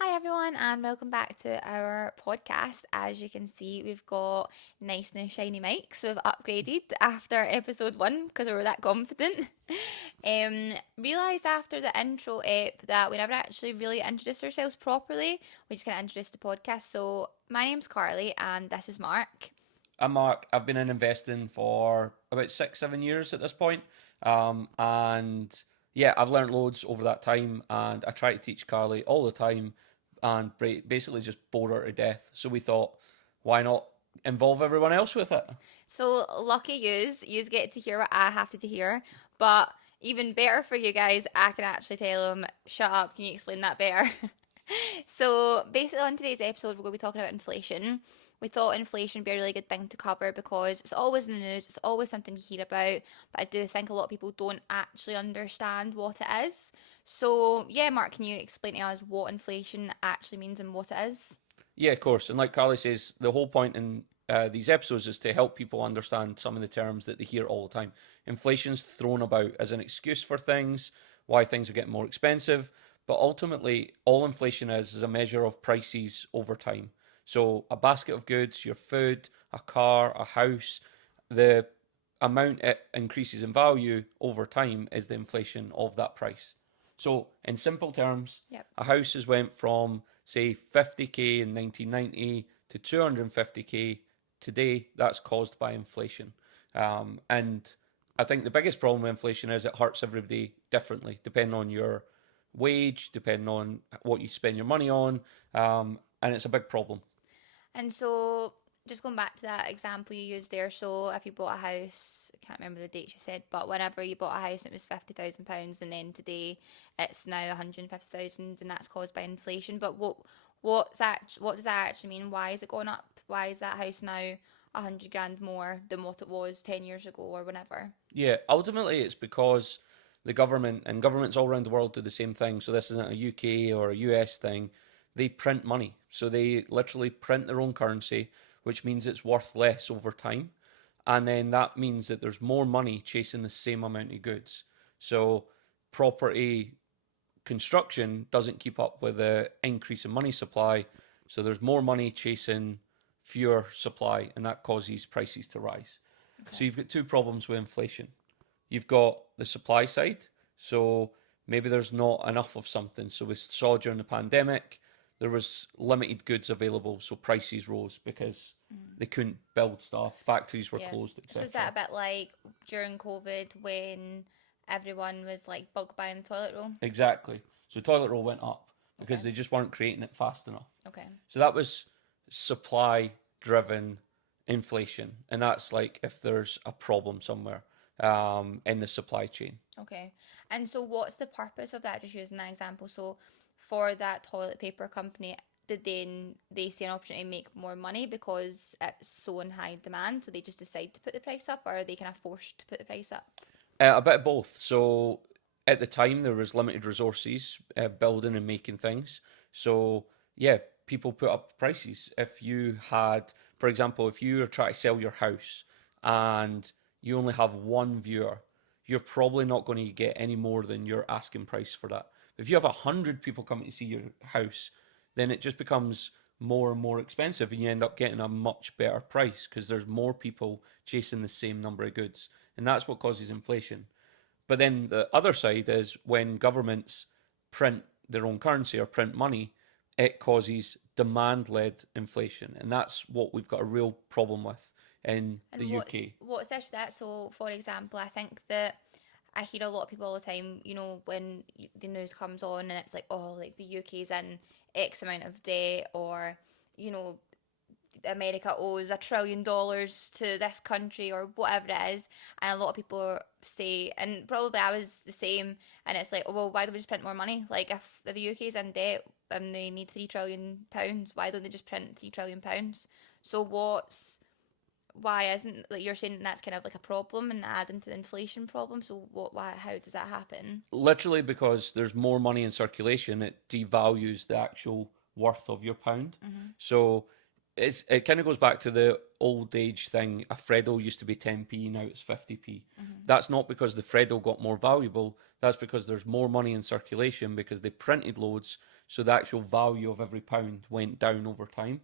Hi, everyone, and welcome back to our podcast. As you can see, we've got nice new shiny mics. So we've upgraded after episode one because we were that confident. Realised after the intro ep that we never actually really introduced ourselves properly. We just kind of introduced the podcast. So my name's Carly, and this is Mark. I'm Mark. I've been in investing for about 6, 7 years at this point. And yeah, I've learned loads over that time. And I try to teach Carly all the time and basically just bore her to death. So we thought, why not involve everyone else with it? So lucky yous get to hear what I have to hear, but even better for you guys, I can actually tell them, shut up, can you explain that better? So basically on today's episode, we're going to be talking about inflation. We thought inflation would be a really good thing to cover because it's always in the news, it's always something you hear about, but I do think a lot of people don't actually understand what it is. So yeah, Mark, can you explain to us what inflation actually means and what it is? Yeah, of course. And like Carly says, the whole point in these episodes is to help people understand some of the terms that they hear all the time. Inflation's thrown about as an excuse for things, why things are getting more expensive, but ultimately, all inflation is a measure of prices over time. So, a basket of goods, your food, a car, a house, the amount it increases in value over time is the inflation of that price. So, in simple terms, Yep. a house has went from say 50k in 1990 to 250k today. That's caused by inflation, and I think the biggest problem with inflation is it hurts everybody differently, depending on your wage, depending on what you spend your money on, and it's a big problem. And so, just going back to that example you used there, so if you bought a house, I can't remember the date you said, but whenever you bought a house, it was £50,000, and then today it's now 150,000, and that's caused by inflation. But what does that actually mean? Why is it going up? Why is that house now 100 grand more than what it was 10 years ago or whenever? Yeah, ultimately it's because the government and governments all around the world do the same thing. So this isn't a UK or a US thing. They print money. So they literally print their own currency, which means it's worth less over time. And then that means that there's more money chasing the same amount of goods. So property construction doesn't keep up with the increase in money supply. So there's more money chasing fewer supply, and that causes prices to rise. So Okay. you've got two problems with inflation. You've got the supply side. So maybe there's not enough of something. So we saw during the pandemic, there was limited goods available, so prices rose because Mm. they couldn't build stuff, factories were Yeah. closed, So is that etc. a bit like during COVID when everyone was like bulk buying the toilet roll? Exactly. So toilet roll went up because Okay. they just weren't creating it fast enough. Okay. So that was supply driven inflation. And that's like if there's a problem somewhere in the supply chain. Okay. And so what's the purpose of that? Just using that example. So for that toilet paper company, did they see an opportunity to make more money because it's so in high demand, so they just decide to put the price up, or are they kind of forced to put the price up? A bit of both. So at the time, there was limited resources building and making things. So yeah, people put up prices. If you had, for example, if you are trying to sell your house and you only have one viewer, you're probably not going to get any more than your asking price for that. If you have 100 people coming to see your house, then it just becomes more and more expensive, and you end up getting a much better price because there's more people chasing the same number of goods, and that's what causes inflation. But then the other side is when governments print their own currency or print money, it causes demand led inflation. And that's what we've got a real problem with in the And UK. what's this with that? So, for example, I think that I hear a lot of people all the time, when the news comes on and it's like, oh, like the UK's in X amount of debt, or you know, America owes $1 trillion to this country or whatever it is, and a lot of people say, and probably I was the same, and it's like, oh, well, why don't we just print more money? Like if the UK's in debt and they need £3 trillion, why don't they just print £3 trillion? So why isn't, like, you're saying that's kind of like a problem and adding to the inflation problem? So how does that happen? Literally, because there's more money in circulation, it devalues the actual worth of your pound. Mm-hmm. So it kind of goes back to the old age thing. A Freddo used to be 10p, now it's 50p. Mm-hmm. That's not because the Freddo got more valuable. That's because there's more money in circulation because they printed loads. So the actual value of every pound went down over time.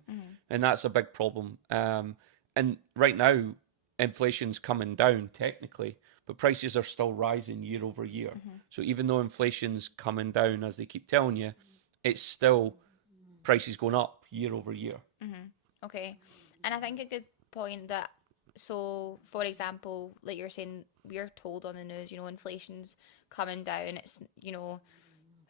And that's a big problem. And right now, inflation's coming down technically, but prices are still rising year over year. So even though inflation's coming down, as they keep telling you, it's still prices going up year over year. Okay. And I think a good point that, so for example, like you're saying, we're told on the news, inflation's coming down. It's,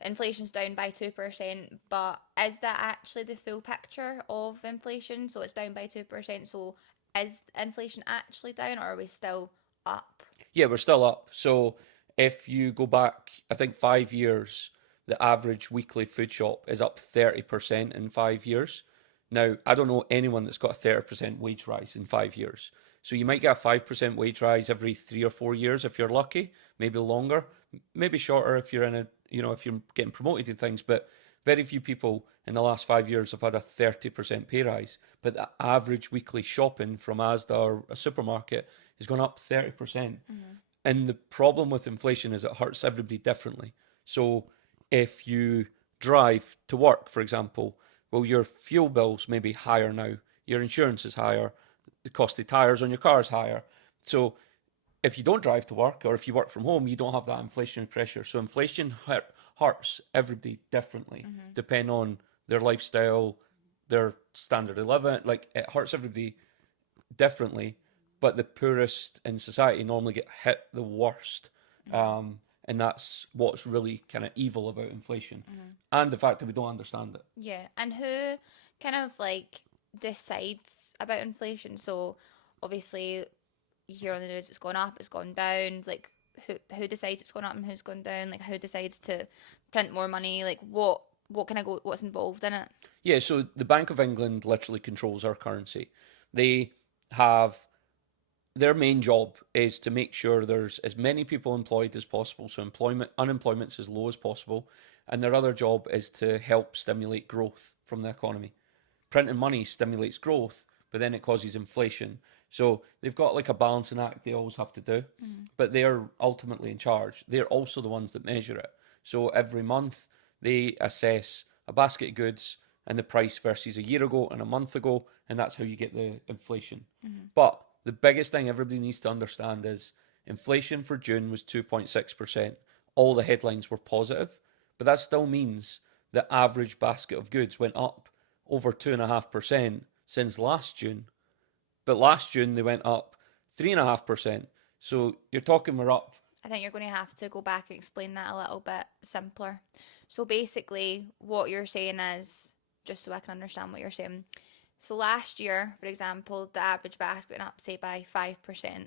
inflation's down by 2%, but is that actually the full picture of inflation? So it's down by 2%. So is inflation actually down, or are we still up? Yeah, we're still up. So if you go back, I think 5 years, the average weekly food shop is up 30% in 5 years. Now, I don't know anyone that's got a 30% wage rise in 5 years. So you might get a 5% wage rise every 3 or 4 years if you're lucky, maybe longer, maybe shorter if you're in a, if you're getting promoted and things. But very few people in the last 5 years have had a 30% pay rise. But the average weekly shopping from Asda or a supermarket is going up 30%. And the problem with inflation is it hurts everybody differently. So if you drive to work, for example, well, your fuel bill's maybe higher now, your insurance is higher, the cost of tires on your car is higher. So if you don't drive to work or if you work from home, you don't have that inflationary pressure. So inflation hurts everybody differently, depending on their lifestyle, their standard of living. Like it hurts everybody differently, but the poorest in society normally get hit the worst. And that's what's really kind of evil about inflation and the fact that we don't understand it. Yeah. And who kind of like decides about inflation? So obviously you hear on the news it's gone up, it's gone down. Like who decides it's gone up and who's gone down? Like who decides to print more money? Like what can I go? What's involved in it? Yeah, so the Bank of England literally controls our currency. They have their main job is to make sure there's as many people employed as possible, so unemployment's as low as possible, and their other job is to help stimulate growth from the economy. Printing money stimulates growth, but then it causes inflation. So they've got like a balancing act they always have to do, but they're ultimately in charge. They're also the ones that measure it. So every month they assess a basket of goods and the price versus a year ago and a month ago, and that's how you get the inflation. But the biggest thing everybody needs to understand is inflation for June was 2.6%. All the headlines were positive, but that still means the average basket of goods went up over 2.5% since last June. But last June they went up 3.5%. So you're talking we're up. I think you're going to have to go back and explain that a little bit simpler. So basically, what you're saying is, just so I can understand what you're saying. So last year, for example, the average basket went up, say, by 5%.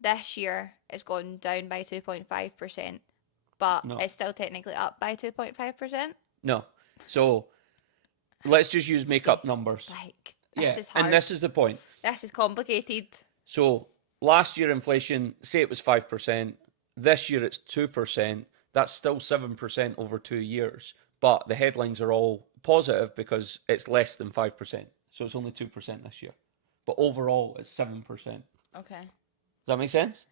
This year, it's gone down by 2.5%, but No, it's still technically up by 2.5%. no. So let's just use make See, up numbers. like, Yeah, this is and hard. this is the point. This is complicated. So last year inflation, say it was 5%. This year it's 2%. That's still 7% over 2 years. But the headlines are all positive because it's less than 5%. So it's only 2% this year. But overall it's 7%. Okay. Does that make sense?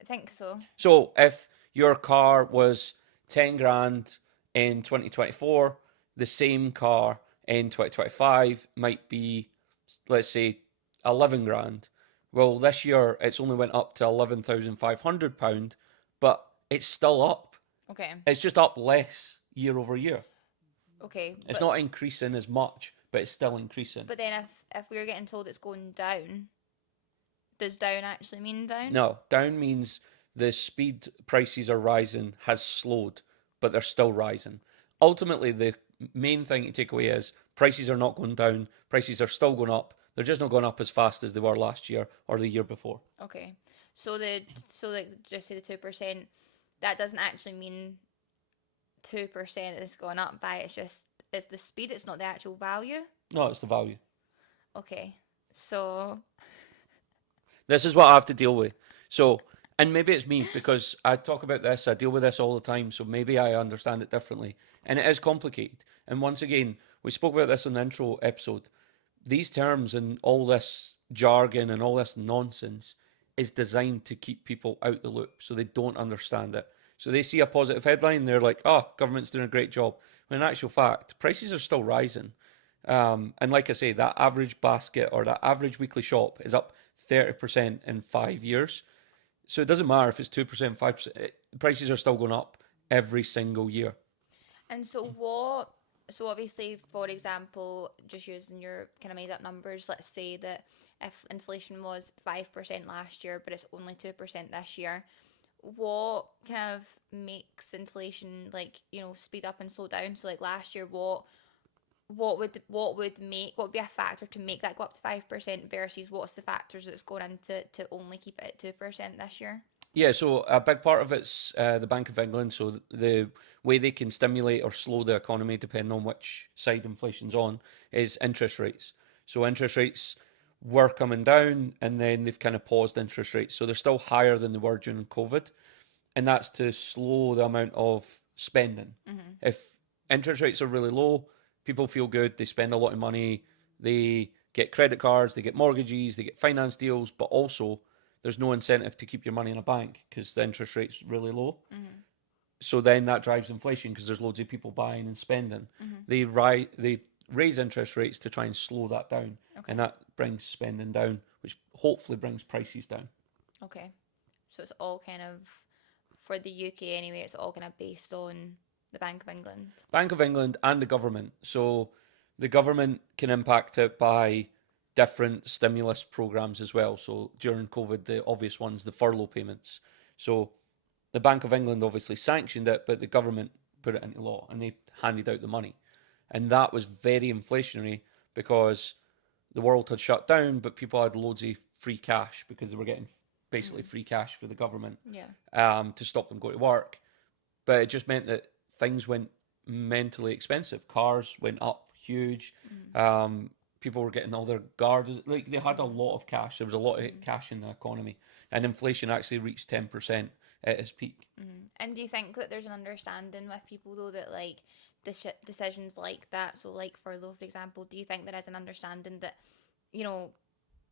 I think so. So if your car was 10 grand in 2024, the same car in 2025 might be, let's say, 11 grand. Well, this year it's only went up to £11,500, but it's still up. Okay. It's just up less year over year. Okay. It's not increasing as much, but it's still increasing. But then if we're getting told it's going down, does down actually mean down? No, down means the speed prices are rising has slowed, but they're still rising. Ultimately, the main thing to take away is prices are not going down, prices are still going up. They're just not going up as fast as they were last year or the year before. Okay. So just say the 2%, that doesn't actually mean 2% is going up by, it's the speed, it's not the actual value. No, it's the value. Okay. So This is what I have to deal with. So, and maybe it's me because I talk about this, I deal with this all the time, so maybe I understand it differently. And it is complicated. And once again, we spoke about this in the intro episode. These terms and all this jargon and all this nonsense is designed to keep people out the loop so they don't understand it. So they see a positive headline, they're like, oh, government's doing a great job. when in actual fact, prices are still rising. And like I say, that average basket or that average weekly shop is up 30% in 5 years. So it doesn't matter if it's 2%, 5%, prices are still going up every single year. And so obviously, for example, just using your kind of made up numbers, let's say that if inflation was 5% last year, but it's only 2% this year, what kind of makes inflation like, speed up and slow down? So like last year, what would be a factor to make that go up to 5% versus what's the factors that's going into to only keep it at 2% this year? Yeah, so a big part of it's the Bank of England. So the way they can stimulate or slow the economy, depending on which side inflation's on, is interest rates. So interest rates were coming down, and then they've kind of paused interest rates. So they're still higher than they were during COVID, and that's to slow the amount of spending. Mm-hmm. If interest rates are really low, people feel good, they spend a lot of money, they get credit cards, they get mortgages, they get finance deals, but also there's no incentive to keep your money in a bank because the interest rate's really low. Mm-hmm. So then that drives inflation because there's loads of people buying and spending. Mm-hmm. They raise interest rates to try and slow that down, Okay. and that brings spending down, which hopefully brings prices down. Okay. So it's all kind of for the UK anyway. It's all kind of based on the Bank of England. Bank of England and the government. So the government can impact it by different stimulus programs as well. So during COVID, the obvious ones, the furlough payments. So the Bank of England obviously sanctioned it, but the government put it into law and they handed out the money. And that was very inflationary because the world had shut down, but people had loads of free cash because they were getting basically Mm-hmm. free cash for the government Yeah. to stop them going to work. But it just meant that things went mentally expensive. Cars went up huge. Mm-hmm. People were getting all their guards. Like they had a Mm-hmm. lot of cash. There was a lot of Mm-hmm. cash in the economy, and inflation actually reached 10% at its peak. Mm-hmm. And do you think that there's an understanding with people though that like decisions like that, so like furlough, for example, do you think there is an understanding that you know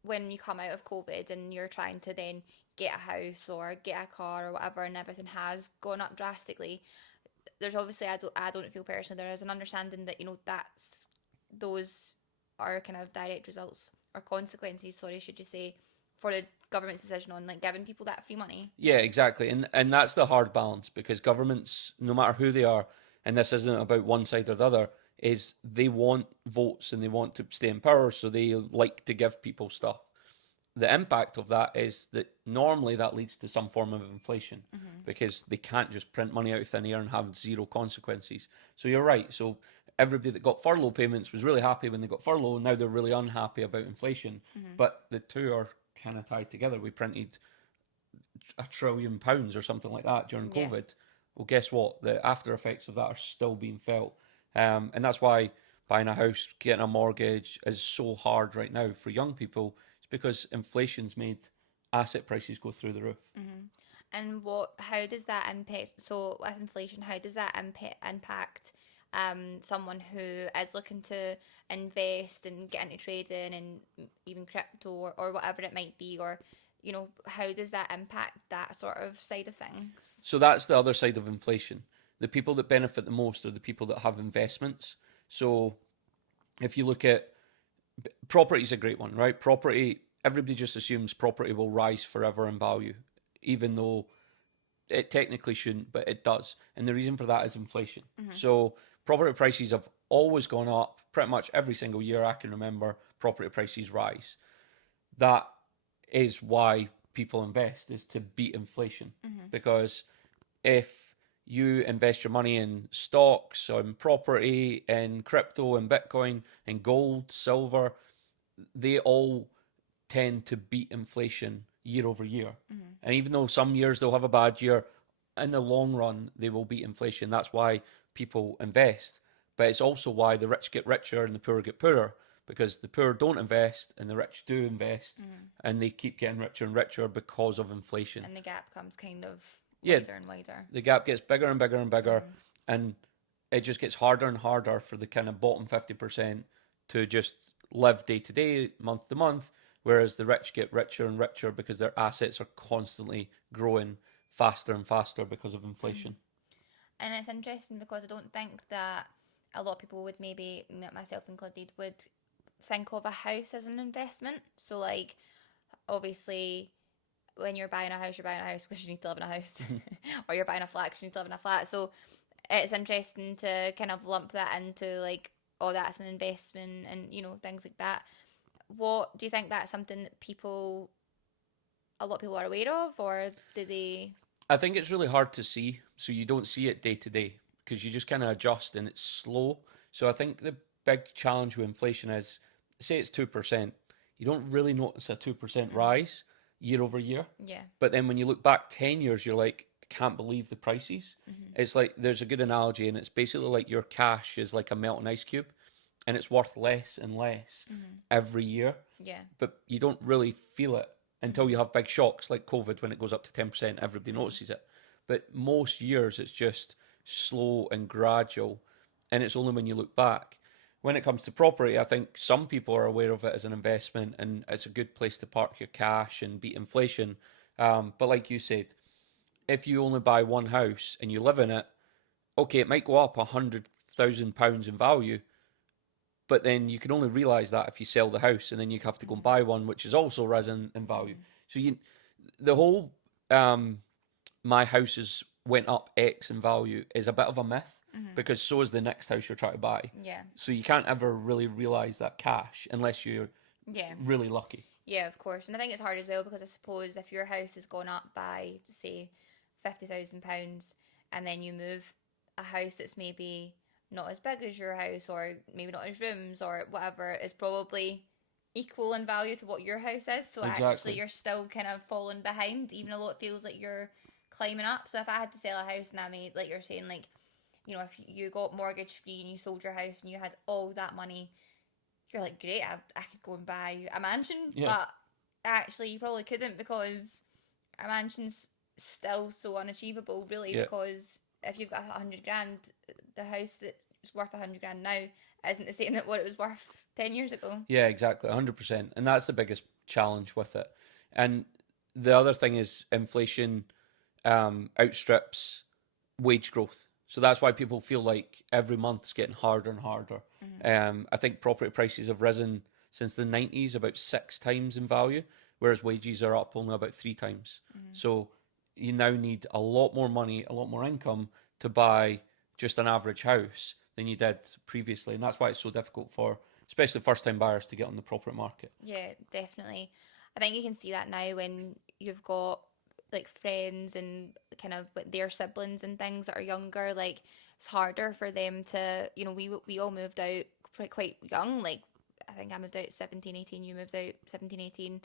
when you come out of COVID and you're trying to then get a house or get a car or whatever, and everything has gone up drastically, there's obviously I don't feel personally there is an understanding that those are kind of direct results or consequences, sorry, should you say, for the government's decision on like giving people that free money. Yeah, exactly. And that's the hard balance because governments, no matter who they are, and this isn't about one side or the other, is they want votes and they want to stay in power, so they like to give people stuff. The impact of that is that normally that leads to some form of inflation Mm-hmm. because they can't just print money out of thin air and have zero consequences. So you're right. So everybody that got furlough payments was really happy when they got furlough, and now they're really unhappy about inflation. Mm-hmm. But the two are kind of tied together. We printed £1 trillion or something like that during Yeah. COVID. Well, guess what? The after effects of that are still being felt. And that's why buying a house, getting a mortgage is so hard right now for young people. It's because inflation's made asset prices go through the roof. Mm-hmm. And how does that impact? So with inflation, how does that impact someone who is looking to invest and get into trading and even crypto or whatever it might be, or how does that impact that sort of side of things? So that's the other side of inflation. The people that benefit the most are the people that have investments. So if you look at property is a great one, right? Property, everybody just assumes property will rise forever in value, even though it technically shouldn't, but it does. And the reason for that is inflation. Mm-hmm. So property prices have always gone up pretty much every single year I can remember property prices rise. That is why people invest is to beat inflation. Mm-hmm. Because if you invest your money in stocks, in property, in crypto, in Bitcoin, in gold, silver, they all tend to beat inflation year over year. Mm-hmm. And even though some years they'll have a bad year, in the long run they will beat inflation. That's why people invest. But it's also why the rich get richer and the poor get poorer because the poor don't invest and the rich do invest Mm-hmm. and they keep getting richer and richer because of inflation. And the gap comes kind of Yeah, wider and wider. the gap gets bigger and bigger and bigger, Mm-hmm. and it just gets harder and harder for the kind of bottom 50% to just live day to day, month to month, whereas the rich get richer and richer because their assets are constantly growing faster and faster because of Mm-hmm. inflation. And it's interesting because I don't think that a lot of people would maybe, myself included, would think of a house as an investment. So like obviously when you're buying a house because you need to live in a house, or you're buying a flat because you need to live in a flat. So it's interesting to kind of lump that into like, oh, that's an investment, and things like that. What do you think that's something that a lot of people are aware of, or do they? I think it's really hard to see, so you don't see it day to day because you just kind of adjust and it's slow. So I think the big challenge with inflation is, say it's 2%, you don't really notice a 2% Mm, rise year over year. yeah. But then when you look back 10 years, you're like, I can't believe the prices. Hmm. It's like there's a good analogy, and it's basically like your cash is like a melting ice cube and it's worth less and less Hmm. every year, Yeah. but you don't really feel it until Hmm. you have big shocks like COVID when it goes up to 10%, everybody Hmm. notices it. But most years it's just slow and gradual, and it's only when you look back. When it comes to property, I think some people are aware of it as an investment and it's a good place to park your cash and beat inflation. But like you said, if you only buy one house and you live in it, okay, it might go up £100,000 in value, but then you can only realize that if you sell the house, and then you have to go and Hmm. buy one which is also risen in value. Hmm. So the whole um, my houses went up X in value is a bit of a myth, Hmm. because so is the next house you're trying to buy. Yeah. So you can't ever really realize that cash unless you're Yeah. really lucky. Yeah, of course. And I think it's hard as well because I suppose if your house has gone up by, say, £50,000, and then you move a house that's maybe not as big as your house, or maybe not as rooms or whatever, is probably equal in value to what your house is. So actually, Exactly. you're still kind of falling behind, even though it feels like you're climbing up. So if I had to sell a house and I made, like you're saying, like, if you got mortgage free and you sold your house and you had all that money, you're like, great, I could go and buy a mansion, Yeah. but actually, you probably couldn't because a mansion's still so unachievable, really. Yeah. Because if you've got 100 grand, the house that's worth 100 grand now isn't the same that what it was worth 10 years ago. Yeah, exactly, 100%. And that's the biggest challenge with it. And the other thing is inflation outstrips wage growth. So that's why people feel like every month's getting harder and harder. Mm-hmm. I think property prices have risen since the 90s about 6 times in value, whereas wages are up only about 3 times. Mm-hmm. So you now need a lot more money, a lot more income to buy just an average house than you did previously. And that's why it's so difficult for especially first time buyers to get on the property market. Yeah, definitely. I think you can see that now when you've got like friends and kind of with their siblings and things that are younger. Like it's harder for them to, we all moved out quite young. Like I think I moved out 17, 18. You moved out 17, 18.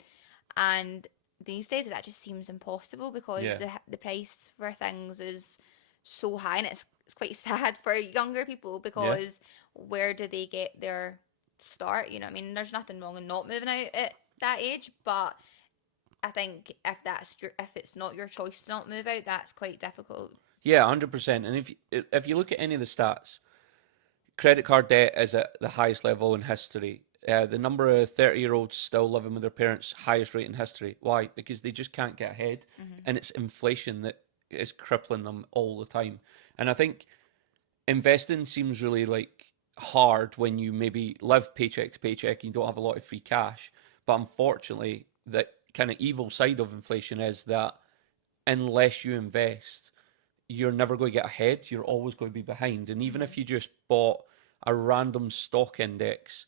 And these days that just seems impossible because Yeah. the price for things is so high, and it's quite sad for younger people Yeah. because where do they get their start? I mean, there's nothing wrong in not moving out at that age, but I think if it's not your choice to not move out, that's quite difficult. Yeah, 100%. And if you look at any of the stats, credit card debt is at the highest level in history. The number of 30-year-olds still living with their parents, highest rate in history. Why? Because they just can't get ahead. Hmm. And it's inflation that is crippling them all the time. And I think investing seems really like hard when you maybe live paycheck to paycheck and you don't have a lot of free cash. But unfortunately, the kind of evil side of inflation is that unless you invest, you're never going to get ahead. You're always going to be behind. And even Hmm. if you just bought a random stock index,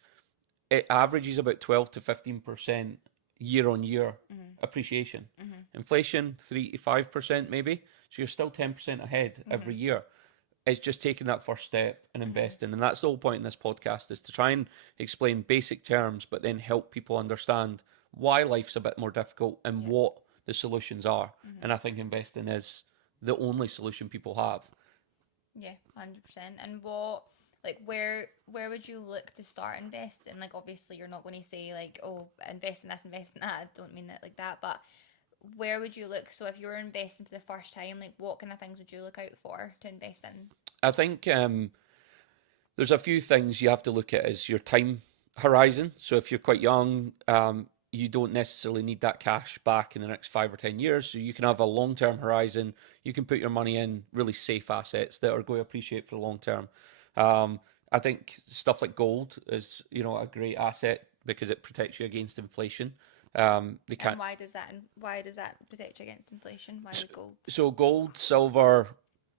it averages about 12 to 15% year on year Hmm. appreciation. Hmm. Inflation, 3 to 5% maybe. So you're still 10% ahead every Hmm. year. It's just taking that first step and Hmm. investing. And that's the whole point in this podcast, is to try and explain basic terms, but then help people understand why life's a bit more difficult and Yeah. what the solutions are. Hmm. And I think investing is the only solution people have. Yeah, 100%. And where would you look to start investing? Like obviously you're not going to say like, oh, invest in this, invest in that. I don't mean it like that, but where would you look? So if you were investing for the first time, like what kind of things would you look out for to invest in? I think there's a few things you have to look at as your time horizon. So if you're quite young, you don't necessarily need that cash back in the next 5 or 10 years. So you can have a long term horizon. You can put your money in really safe assets that are going to appreciate for the long term. Um, I think stuff like gold is, a great asset because it protects you against inflation. They And can't. why does that protect you against inflation? Why would gold? So gold, silver,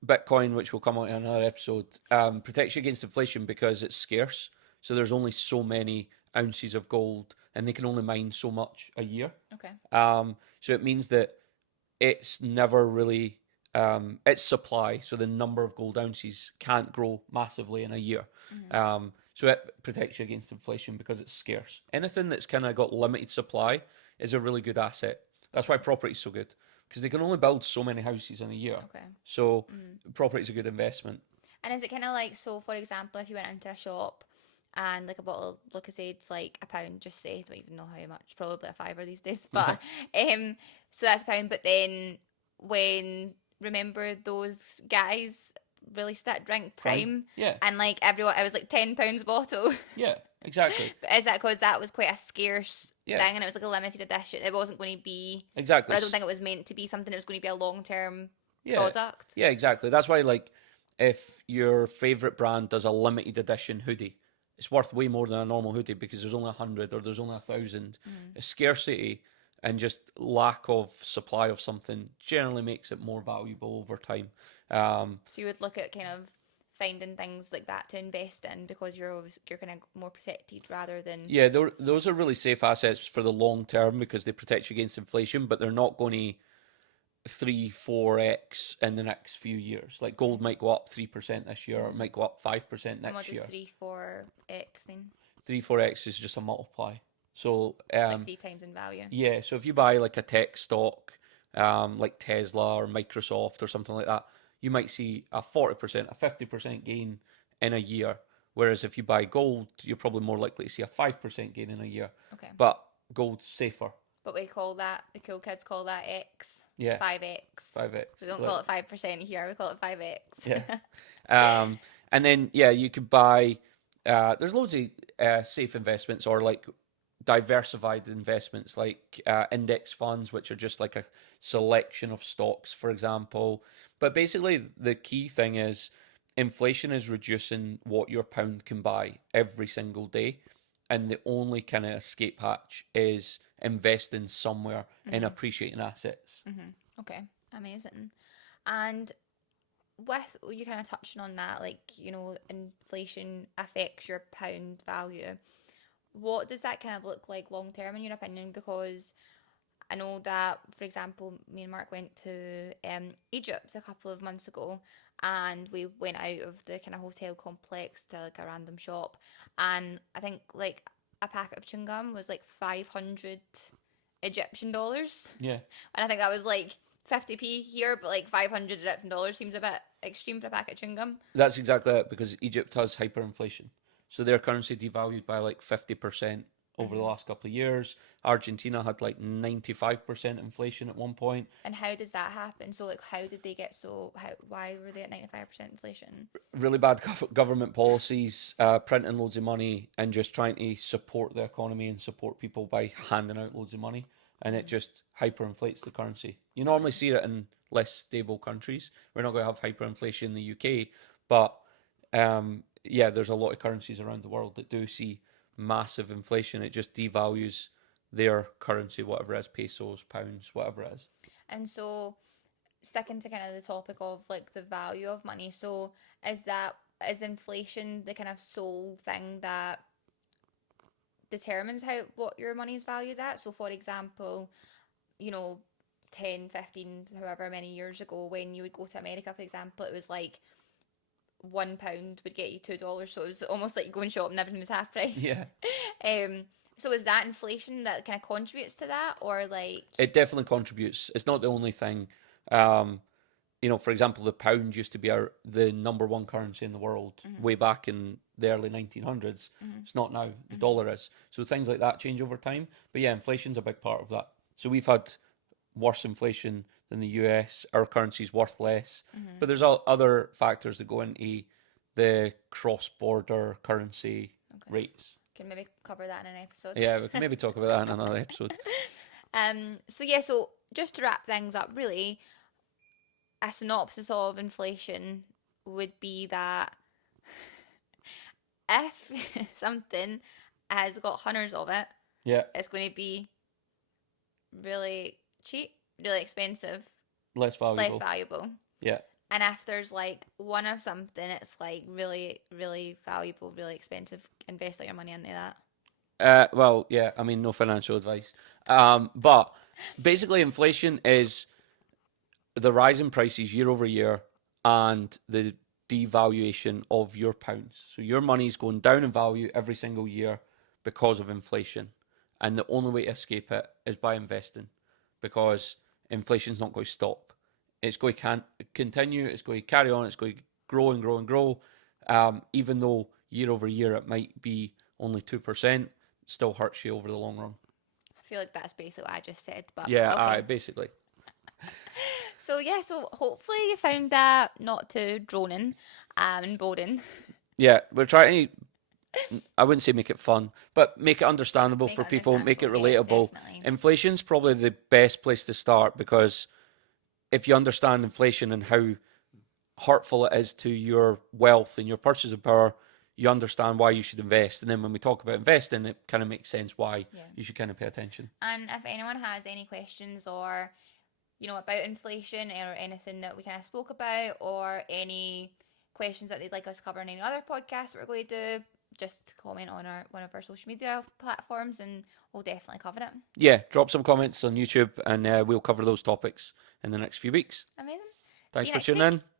Bitcoin, which will come out in another episode, protects you against inflation because it's scarce. So there's only so many ounces of gold, and they can only mine so much a year. Okay. So it means that it's never really its supply. So the number of gold ounces can't grow massively in a year. Mm-hmm. So it protects you against inflation because it's scarce. Anything that's kind of got limited supply is a really good asset. That's why property is so good because they can only build so many houses in a year. Okay. So Mm. property is a good investment. And is it kind of like, so for example, if you went into a shop and like a bottle of Lucasade's like £1, just say, I don't even know how much, probably a fiver these days, but so that's £1. But then when, remember those guys released that drink Prime? Prime, Yeah. and like everyone, it was like £10 a bottle. Yeah, exactly. But is that because that was quite a scarce Yeah, thing and it was like a limited edition? It wasn't going to be, or exactly. I don't think it was meant to be something that was going to be a long term Yeah, product. yeah, exactly. That's why, like, if your favorite brand does a limited edition hoodie, it's worth way more than a normal hoodie because there's only 100 or there's only 1,000. Mm. Scarcity and just lack of supply of something generally makes it more valuable over time. So you would look at kind of finding things like that to invest in because you're kind of more protected rather than. Yeah, those are really safe assets for the long term because they protect you against inflation, but they're not going to 3-4x in the next few years. Like gold might go up 3% this year, or it might go up 5% And what next does year. 3-4x mean? 3-4x is just a multiply. So Like 3 times in value. yeah, so if you buy like a tech stock, like Tesla or Microsoft or something like that, you might see a 40%, a 50% gain in a year. Whereas if you buy gold, you're probably more likely to see a 5% gain in a year. Okay. But gold's safer. But we call that, the cool kids call that X. Yeah. 5x. 5x. We don't call it 5% here, we call it 5x. Yeah. And then yeah, you could buy. There's loads of safe investments or like diversified investments, like index funds, which are just like a selection of stocks, for example. But basically, the key thing is inflation is reducing what your pound can buy every single day, and the only kind of escape hatch is investing somewhere in appreciating assets. Mm-hmm. Okay, amazing. And with you kind of touching on that, like, inflation affects your pound value. What does that kind of look like long term in your opinion? Because I know that, for example, me and Mark went to Egypt a couple of months ago, and we went out of the kind of hotel complex to like a random shop, and I think like a packet of chewing gum was like 500 Egyptian dollars, Yeah. and I think that was like 50p here, but like 500 Egyptian dollars seems a bit extreme for a packet of chewing gum. That's exactly it because Egypt has hyperinflation. So their currency devalued by like 50% over the last couple of years. Argentina had like 95% inflation at one point. And how does that happen? So like, how did they get so? Why were they at 95% inflation? Really bad government policies, printing loads of money and just trying to support the economy and support people by handing out loads of money. And it just hyperinflates the currency. You normally see it in less stable countries. We're not going to have hyperinflation in the UK, but yeah, there's a lot of currencies around the world that do see massive inflation. It just devalues their currency, whatever it is, pesos, pounds, whatever it is. And so, sticking to kind of the topic of like the value of money. So, is inflation the kind of sole thing that determines how what your money is valued at? So, for example, you know, 10, 15, however many years ago, when you would go to America, for example, it was like £1 would get you $2, so it was almost like going shopping and everything was half price. Yeah. um, so is that inflation that kind of contributes to that, or like? It definitely contributes. It's not the only thing. Um, for example, the pound used to be the number one currency in the world way back in the early 1900s. It's not now. The dollar is. So things like that change over time. But yeah, inflation's a big part of that. So we've had worse inflation than the US. Our currency's worth less. But there's other factors that go into the cross-border currency rates. Can maybe cover that in an episode. Yeah, we can maybe talk about that in another episode. So yeah, so just to wrap things up, really, a synopsis of inflation would be that if something has got hundreds of it, Yeah, it's going to be really cheap, really expensive, less less valuable. valuable. Yeah. And if there's like one of something, it's like really, really valuable, really expensive. Invest all your money into that. Well, yeah. I mean, no financial advice. But basically, inflation is the rise in prices year over year and the devaluation of your pounds. So your money's going down in value every single year because of inflation. And the only way to escape it is by investing because inflation's not going to stop. It's going to continue, it's going to carry on, it's going to grow and grow and grow. Even though year over year it might be only 2%, it still hurts you over the long run. I feel like that's basically what I just said, but Yeah, okay. basically. So yeah, so hopefully you found that not too droning and boring. Yeah, we're trying to I wouldn't say make it fun, but make it understandable Make for it people, make understandable. it Yeah, relatable. definitely. Inflation's probably the best place to start because if you understand inflation and how hurtful it is to your wealth and your purchasing power, you understand why you should invest. And then when we talk about investing, it kind of makes sense why Yeah. you should kind of pay attention. And if anyone has any questions or about inflation or anything that we kind of spoke about, or any questions that they'd like us to cover in any other podcast that we're going to do, just comment on our one of our social media platforms, and we'll definitely cover it. Yeah, drop some comments on YouTube and we'll cover those topics in the next few weeks. Amazing. See Thanks you for next tuning week. in.